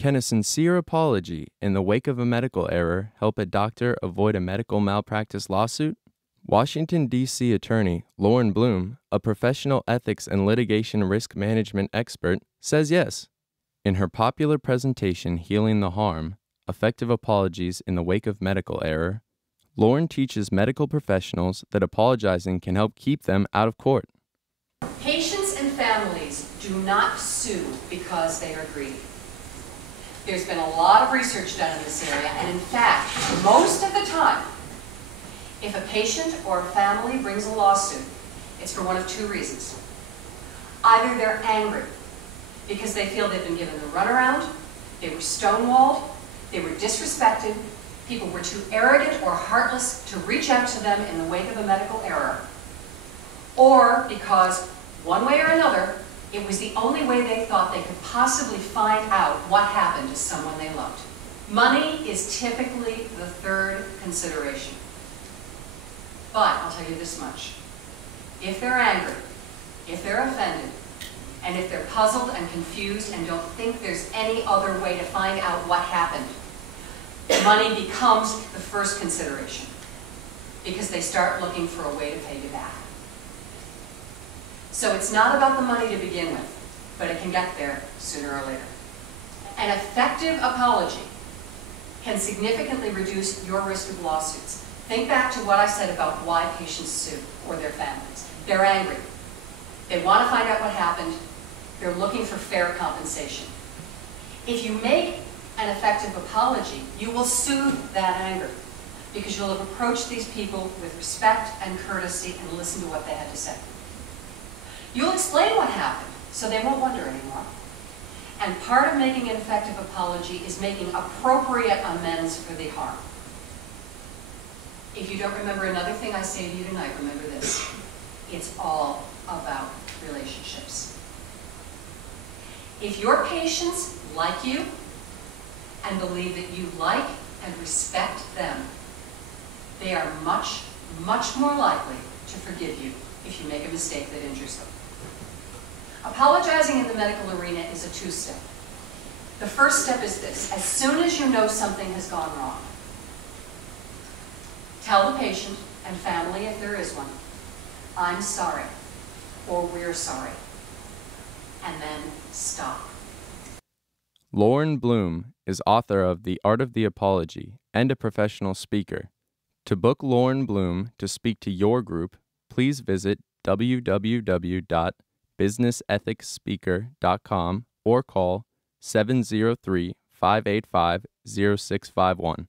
Can a sincere apology in the wake of a medical error help a doctor avoid a medical malpractice lawsuit? Washington, D.C. attorney Lauren Bloom, a professional ethics and litigation risk management expert, says yes. In her popular presentation, Healing the Harm: Effective Apologies in the Wake of Medical Error, Lauren teaches medical professionals that apologizing can help keep them out of court. Patients and families do not sue because they are greedy. There's been a lot of research done in this area, and in fact, most of the time, if a patient or a family brings a lawsuit, it's for one of two reasons. Either they're angry because they feel they've been given the runaround, they were stonewalled, they were disrespected, people were too arrogant or heartless to reach out to them in the wake of a medical error, or because, one way or another, it was the only way they thought they could possibly find out what happened to someone they loved. Money is typically the third consideration. But I'll tell you this much. If they're angry, if they're offended, and if they're puzzled and confused and don't think there's any other way to find out what happened, money becomes the first consideration because they start looking for a way to pay you back. So it's not about the money to begin with, but it can get there sooner or later. An effective apology can significantly reduce your risk of lawsuits. Think back to what I said about why patients sue or their families. They're angry. They want to find out what happened. They're looking for fair compensation. If you make an effective apology, you will soothe that anger because you'll have approached these people with respect and courtesy and listened to what they had to say. You'll explain what happened so they won't wonder anymore. And part of making an effective apology is making appropriate amends for the harm. If you don't remember another thing I say to you tonight, remember this. It's all about relationships. If your patients like you and believe that you like and respect them, they are much, much more likely to forgive you if you make a mistake that injures them. Apologizing in the medical arena is a two-step. The first step is this. As soon as you know something has gone wrong, tell the patient and family, if there is one, I'm sorry, or we're sorry, and then stop. Lauren Bloom is author of The Art of the Apology and a professional speaker. To book Lauren Bloom to speak to your group, please visit www.businessethicspeaker.com or call 703-585-0651.